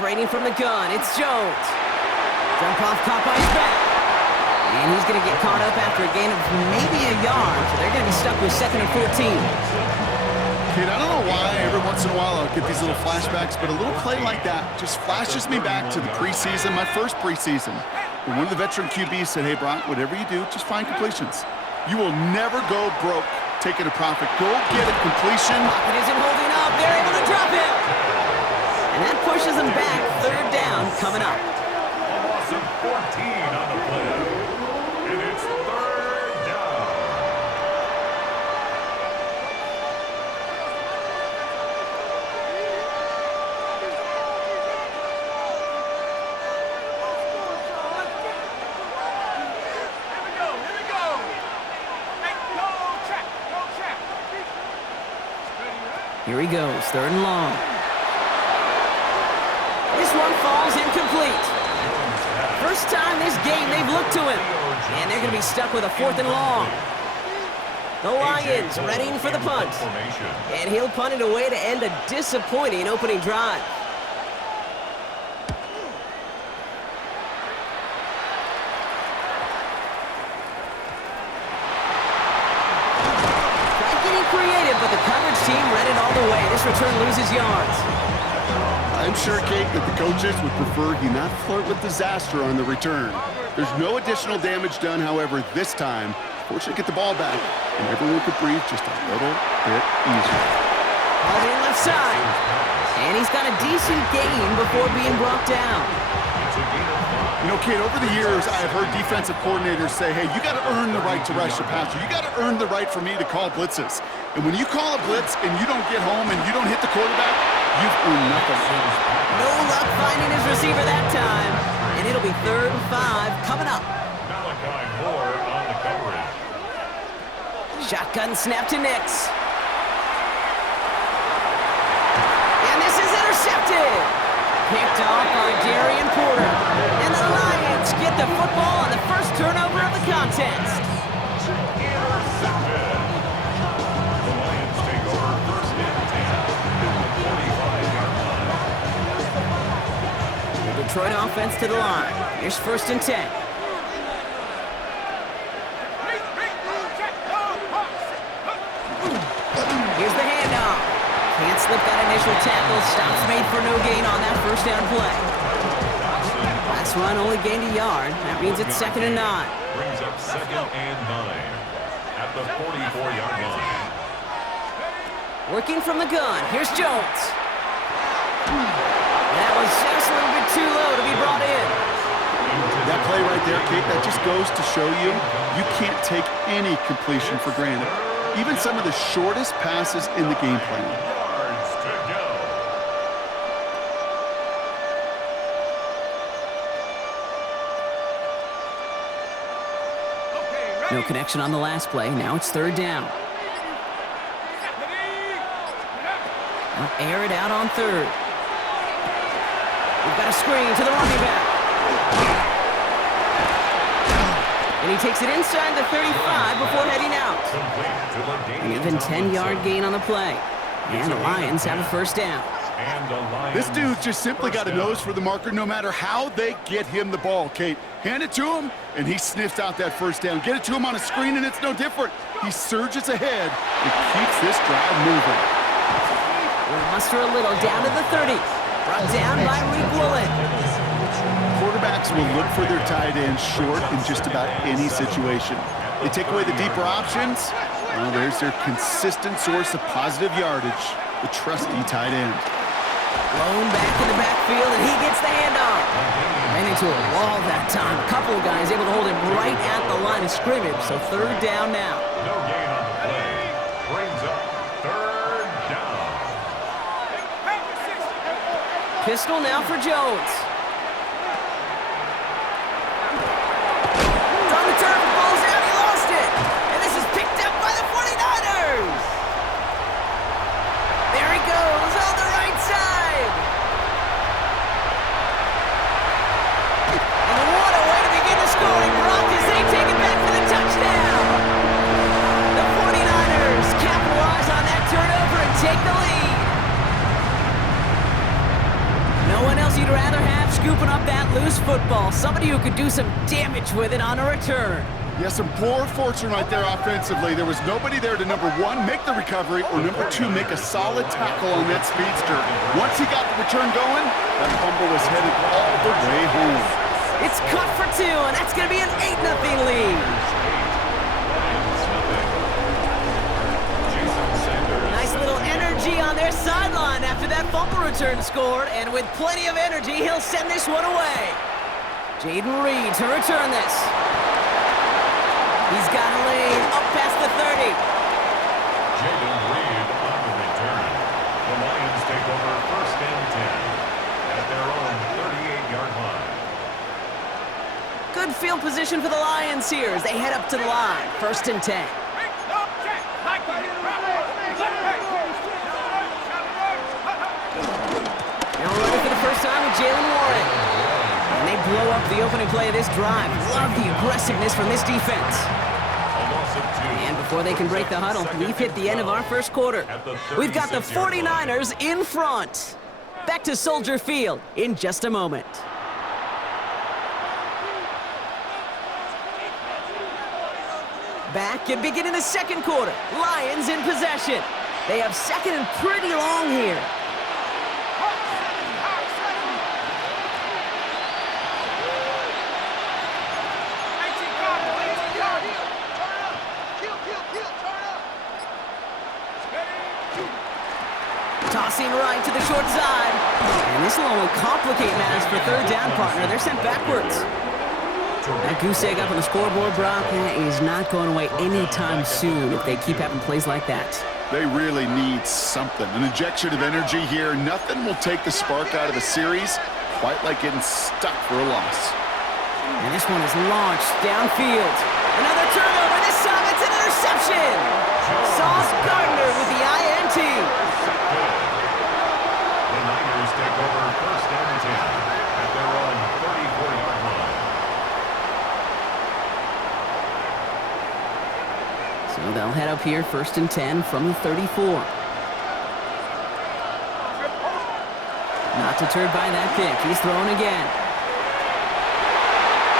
Operating from the gun, it's Jones. Jump off, caught by his back. And he's going to get caught up after a gain of maybe a yard, so they're going to be stuck with 2nd and 14. Kid, I don't know why every once in a while I'll get these little flashbacks, but a little play like that just flashes me back to the preseason, my first preseason. When one of the veteran QBs said, hey, Brock, whatever you do, just find completions. You will never go broke taking a profit. Go get a completion. Pocket isn't holding up. They're able to drop it. And that pushes them back. 3rd down coming up. A loss of 14 on the play. And it's 3rd down. Here we go. Hey, go check. Here he goes. 3rd and long. This one falls incomplete. First time this game they've looked to him. And they're going to be stuck with a 4th and long. The Lions readying for the punt. And he'll punt it away to end a disappointing opening drive. Tried getting creative, but the coverage team read it all the way. This return loses yards. I'm sure, Kate, that the coaches would prefer he not flirt with disaster on the return. There's no additional damage done, however, this time. Fortunately, get the ball back, and everyone could breathe just a little bit easier. Ball in left side. And he's got a decent gain before being brought down. You know, Kate, over the years, I have heard defensive coordinators say, hey, you got to earn the right to rush the passer. You got to earn the right for me to call blitzes. And when you call a blitz and you don't get home and you don't hit the quarterback, you've earned nothing. No luck finding his receiver that time. And it'll be 3rd and 5 coming up. Malachi Moore on the coverage. Shotgun snap to Nix. And this is intercepted. Picked off by Darian Porter. And the Lions get the football on the first turnover of the contest. Intercepted. The Lions take over 1st and 10 at the 45-yard line. The Detroit offense to the line. Here's 1st and 10. Here's the handoff. Can't slip that initial tackle. Stops made for no gain on that 1st down play. Last run only gained a yard. That means it's 2nd and 9. Brings up 2nd and 9 at the 44-yard line. Working from the gun. Here's Jones. That was just a little bit too low to be brought in. That play right there, Kate, that just goes to show you, you can't take any completion for granted. Even some of the shortest passes in the game plan. Yards to go. No connection on the last play. Now it's 3rd down. They'll air it out on 3rd. We've got a screen to the running back. And he takes it inside the 35 before heading out. An even 10-yard gain on the play. And the Lions have a 1st down. This dude just simply got a nose for the marker no matter how they get him the ball, Kate. Hand it to him, and he sniffs out that 1st down. Get it to him on a screen, and it's no different. He surges ahead and keeps this drive moving. We'll muster a little down to the 30. Brought down by Reek Woolen. Quarterbacks will look for their tight end short in just about any situation. They take away the deeper options. Well, there's their consistent source of positive yardage, the trusty tight end. Blown back in the backfield, and he gets the handoff. Ran into a wall that time. A couple of guys able to hold him right at the line of scrimmage, so 3rd down now. No gain on the play. Brings up 3rd down. Pistol now for Jones. On the turf, ball's out, he lost it. And this is picked up by the 49ers. There he goes on the right side. And what a way to begin the scoring, Brock, as they take it back for the touchdown. The 49ers capitalize on that turnover and take the lead. No one else you'd scooping up that loose football. Somebody who could do some damage with it on a return. Yeah, some poor fortune right there offensively. There was nobody there to, number one, make the recovery, or number two, make a solid tackle on that speedster. Once he got the return going, that fumble was headed all the way home. It's caught for 2, and that's going to be an 8-0 lead. Nice little energy on their sideline after that fumble return scored, and with plenty of energy, he'll send this one away. Jaden Reed to return this. He's got a lane up past the 30. Jaden Reed on the return. The Lions take over 1st and 10 at their own 38-yard line. Good field position for the Lions here as they head up to the line. 1st and 10. Now running for the first time with Jalen Warren. And they blow up the opening play of this drive. Love the aggressiveness from this defense. And before they can break the huddle, we've hit the end of our first quarter. We've got the 49ers in front. Back to Soldier Field in just a moment. Back and beginning the second quarter. Lions in possession. They have second and pretty long here. Tossing right to the short side. And this will only complicate matters for third down, partner. They're sent backwards. That goose egg up on the scoreboard, Brock, is not going away anytime soon if they keep having plays like that. They really need something. An injection of energy here. Nothing will take the spark out of the series quite like getting stuck for a loss. And this one is launched downfield. Another turnover. This time it's an interception. Sauce Gardner with the INT. The Niners take over 1st and 10 at their own 34-yard line. So they'll head up here 1st and 10 from the 34. Not deterred by that pick. He's throwing again.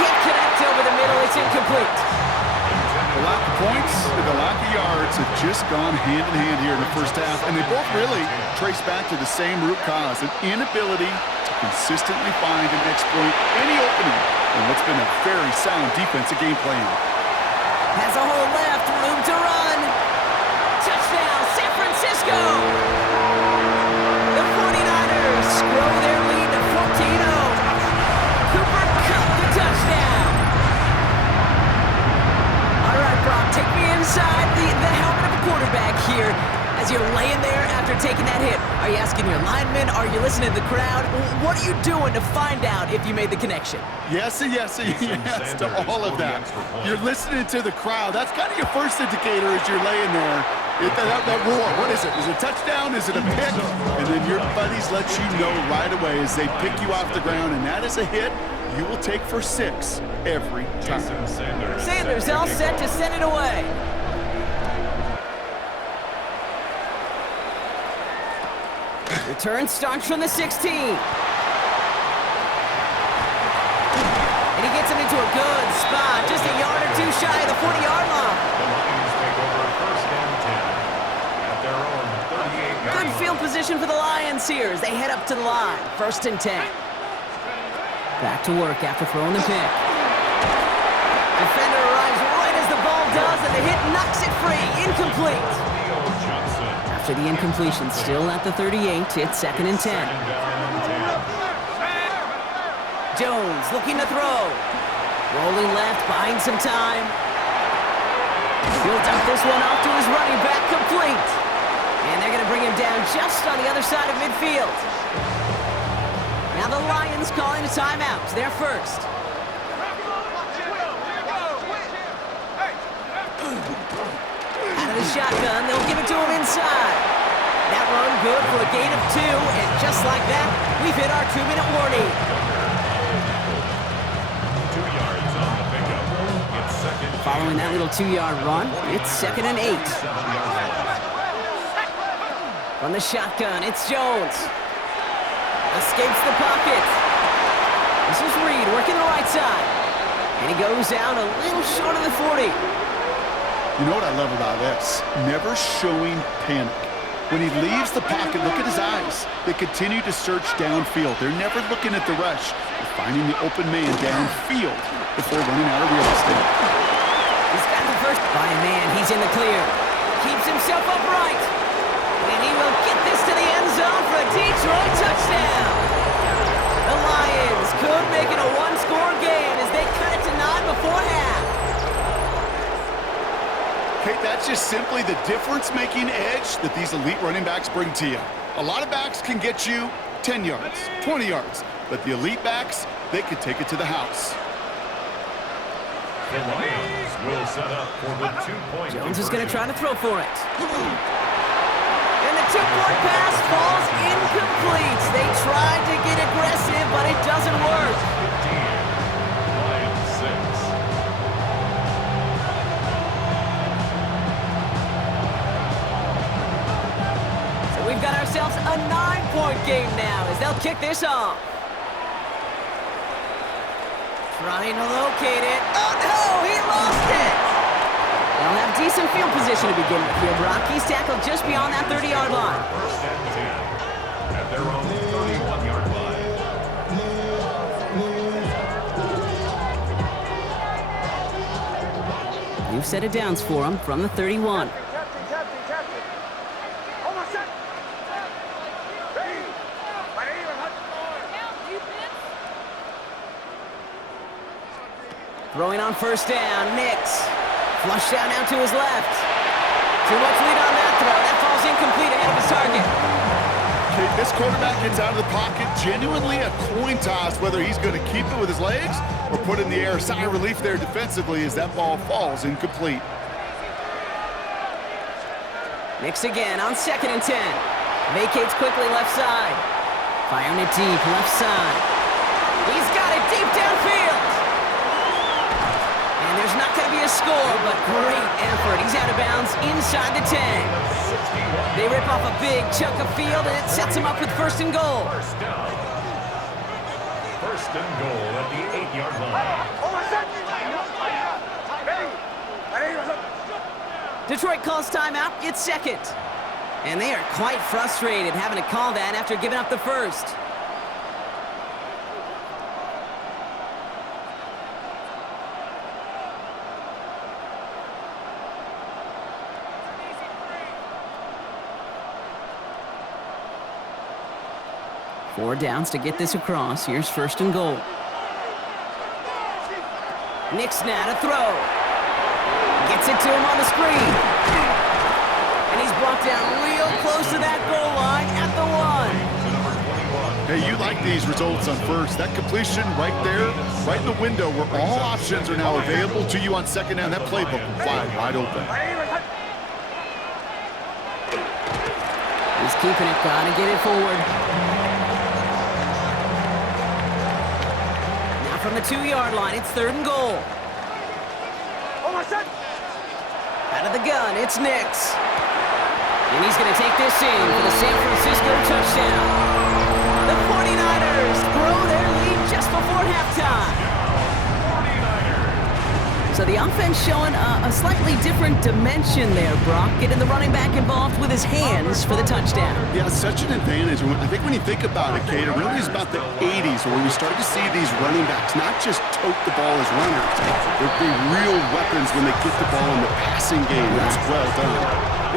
Can't connect over the middle. It's incomplete. The lack of points and the lack of yards have just gone hand in hand here in the first half, and they both really trace back to the same root cause, an inability to consistently find and exploit any opening in what's been a very sound defensive game plan. Has a hole left, room to run. Touchdown, San Francisco! The 49ers grow their lead to 14-0. Cooper Kupp the touchdown. All right, Brock, take me inside the helmet of a quarterback here as you're laying there after taking that hit. Are you asking your linemen? Are you listening to the crowd? What are you doing to find out if you made the connection? Yes and yes and yes to all of that. You're listening to the crowd. That's kind of your first indicator as you're laying there. That roar, what is it? Is it a touchdown? Is it a pick? And then your buddies let you know right away as they pick you off the ground, and that is a hit you will take for 6 every time. Sanders all set to send it away. Return starts from the 16. And he gets him into a good spot, just a yard or two shy of the 40-yard line. The Lions take over 1st and 10 at their own 38-yard line. Good field position for the Lions here as they head up to the line. 1st and 10. Back to work after throwing the pick. Defender arrives right as the ball does, and the hit knocks it free. Incomplete. After the incompletion, still at the 38, it's 2nd and 10. Jones looking to throw. Rolling left, buying some time. He'll dump this one off to his running back, complete. And they're going to bring him down just on the other side of midfield. Now the Lions calling a timeout. They're first. Out of the shotgun, they'll give it to him inside. That run good for a gain of 2, and just like that, we've hit our 2-minute warning. 2 yards on the pickup. It's 2nd. Following that little 2-yard run, it's 2nd and 8. From the shotgun, it's Jones. Escapes the pocket. This is Reed working the right side. And he goes out a little short of the 40. You know what I love about this? Never showing panic. When he leaves the pocket, look at his eyes. They continue to search downfield. They're never looking at the rush. They're finding the open man downfield before running out of real estate. He's got the first by a man. He's in the clear. Keeps himself upright. And he will get this to the end zone for a Detroit touchdown. The Lions could make it a one-score game as they cut it to 9 before half. Kate, that's just simply the difference-making edge that these elite running backs bring to you. A lot of backs can get you 10 yards, 20 yards, but the elite backs, they can take it to the house. The Lions will set up for the two-point Jones is going to try to throw for it. And the two-point pass falls incomplete. They tried to get aggressive, but it doesn't work. 15, Lions 6. We've got ourselves a 9-point game now as they'll kick this off. Trying to locate it. Oh, no! He lost it! They'll have decent field position to begin with here, Brock. He's tackled just beyond that 30-yard line. First and 10 at their own 31-yard line. New set of downs for him from the 31. Throwing on first down, Nix. Flush down now to his left. Too much lead on that throw. That falls incomplete ahead of his target. Okay, this quarterback gets out of the pocket, genuinely a coin toss whether he's going to keep it with his legs or put it in the air. Sigh of relief there defensively as that ball falls incomplete. Nix again on 2nd and 10. Vacates quickly left side. Firing it deep left side. He's got it deep downfield. And there's not going to be a score, but great effort. He's out of bounds inside the 10. They rip off a big chunk of field, and it sets him up with first and goal. First down. First and goal at the 8-yard line. Detroit calls timeout. It's second. And they are quite frustrated having to call that after giving up the first. Four downs to get this across. Here's first and goal. Nix now to throw. Gets it to him on the screen. And he's brought down real close to that goal line at the 1. Hey, you like these results on first. That completion right there, right in the window where all options are now available to you on second down. That playbook will fly wide open. He's keeping it. Gotta get it forward. From the 2-yard line, it's third and goal. Out of the gun, it's Nix. And he's going to take this in for the San Francisco touchdown. The 49ers grow their lead just before halftime. So the offense showing a slightly different dimension there, Brock. Getting the running back involved with his hands for the touchdown. Yeah, such an advantage. I think when you think about it, Kate, it really is about the 80s where we start to see these running backs not just tote the ball as runners. They'll be real weapons when they get the ball in the passing game. That's well done.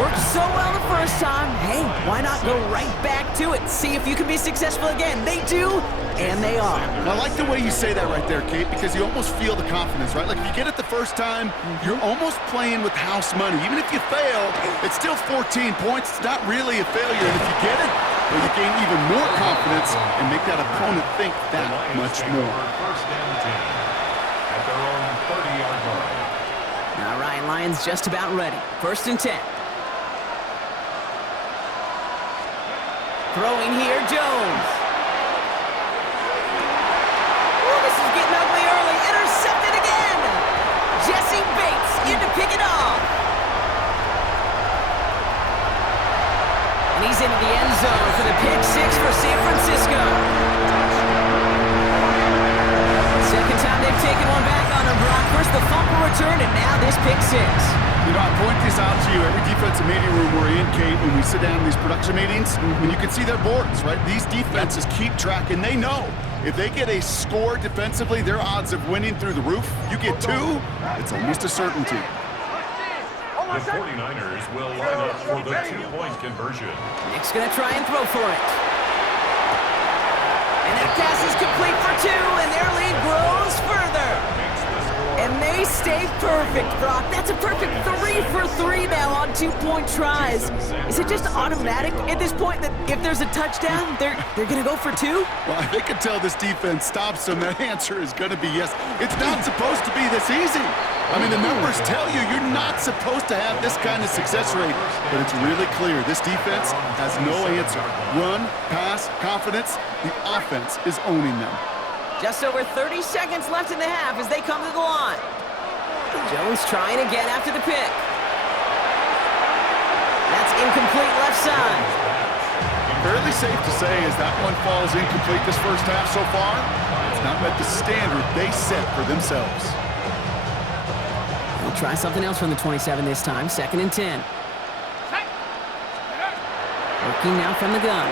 Worked so well the first time. Hey, why not go right back to it? See if you can be successful again. They do, and they are. I like the way you say that right there, Kate, because you almost feel the confidence, right? Like if you get it the first time, you're almost playing with house money. Even if you fail, it's still 14 points. It's not really a failure. And if you get it, well, you gain even more confidence and make that opponent think that much more. First and 10 at their own 30-yard line. All right, Lions just about ready. First and 10. Throwing here, Jones. Oh, this is getting ugly early. Intercepted again. Jesse Bates in to pick it off. And he's into the end zone for the pick six for San Francisco. Second time they've taken one back on him, Brock. First the fumble return, and now this pick six. You know, I point this out to you every defensive meeting room we're in, Kate, when we sit down in these production meetings, and you can see their boards, right? These defenses keep track, and they know if they get a score defensively, their odds of winning through the roof. You get two, it's almost a certainty. The 49ers will line up for the two-point conversion. Nick's going to try and throw for it. And that pass is complete for two, and their lead grows further. And they stay perfect, Brock. That's a perfect 3 for 3 now on 2-point tries. Is it just automatic at this point that if there's a touchdown, they're going to go for two? Well, if they can tell this defense stops them, that answer is going to be yes. It's not supposed to be this easy. I mean, the numbers tell you you're not supposed to have this kind of success rate, but it's really clear this defense has no answer. Run, pass, confidence, the offense is owning them. Just over 30 seconds left in the half as they come to the line. Jones trying again after the pick. That's incomplete left side. Fairly safe to say as that one falls incomplete this first half so far, it's not met the standard they set for themselves. We'll try something else from the 27 this time. 2nd and 10. Working now from the gun.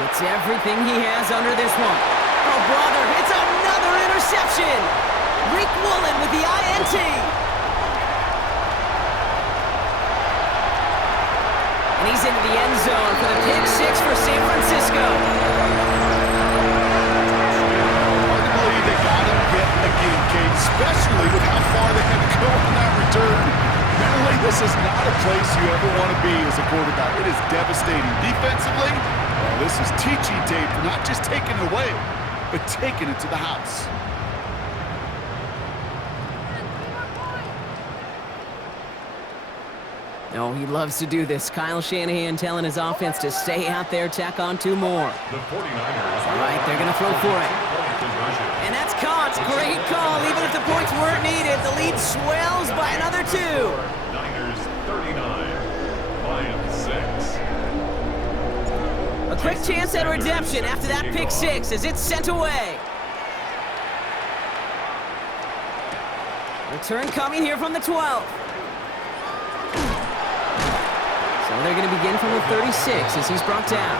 Gets everything he has under this one. Oh, brother, it's another interception. Rick Woolen with the INT. And he's into the end zone for the pick six for San Francisco. Hard to believe they got him yet again, Kate, especially with how far they had to go on that return. Mentally, this is not a place you ever want to be as a quarterback. It is devastating. Defensively, well, this is teaching tape, not just taking it away, but taking it to the house. Oh, he loves to do this. Kyle Shanahan telling his offense to stay out there, tack on 2 more. The 49ers. All right, they're going to throw for it. And that's caught. Great call. Even if the points weren't needed, the lead swells by another 2. Niners 39, Lions 6. A quick chance at redemption after that pick six as it's sent away. Return coming here from the 12. So they're going to begin from the 36 as he's brought down.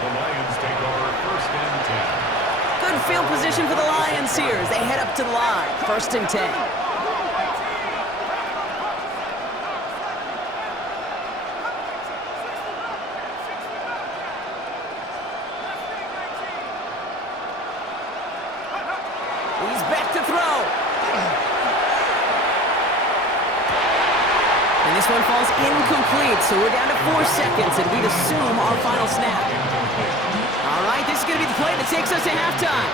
The Lions take over 1st and 10. Good field position for the Lions here as they head up to the line. 1st and 10. He's back to throw. And this one falls incomplete, so we're down to 4 seconds, and we'd assume our final snap. All right, this is going to be the play that takes us to halftime.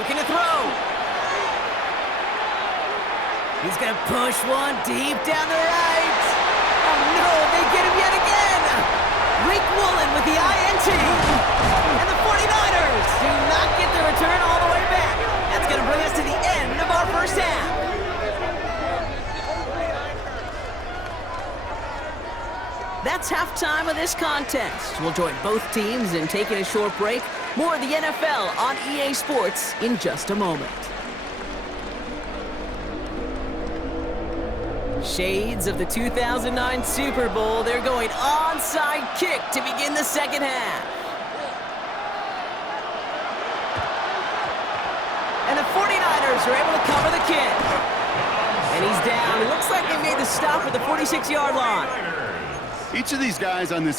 Looking to throw. He's going to push one deep down the right. Oh, no, they get him yet again. Rick Woolen with the INT. And the 49ers do not get the return all the way back. That's going to bring us to the end of our first half. That's halftime of this contest. We'll join both teams in taking a short break. More of the NFL on EA Sports in just a moment. Shades of the 2009 Super Bowl. They're going onside kick to begin the second half. And the 49ers are able to cover the kick. And he's down. It looks like they made the stop at the 46-yard line. Each of these guys on this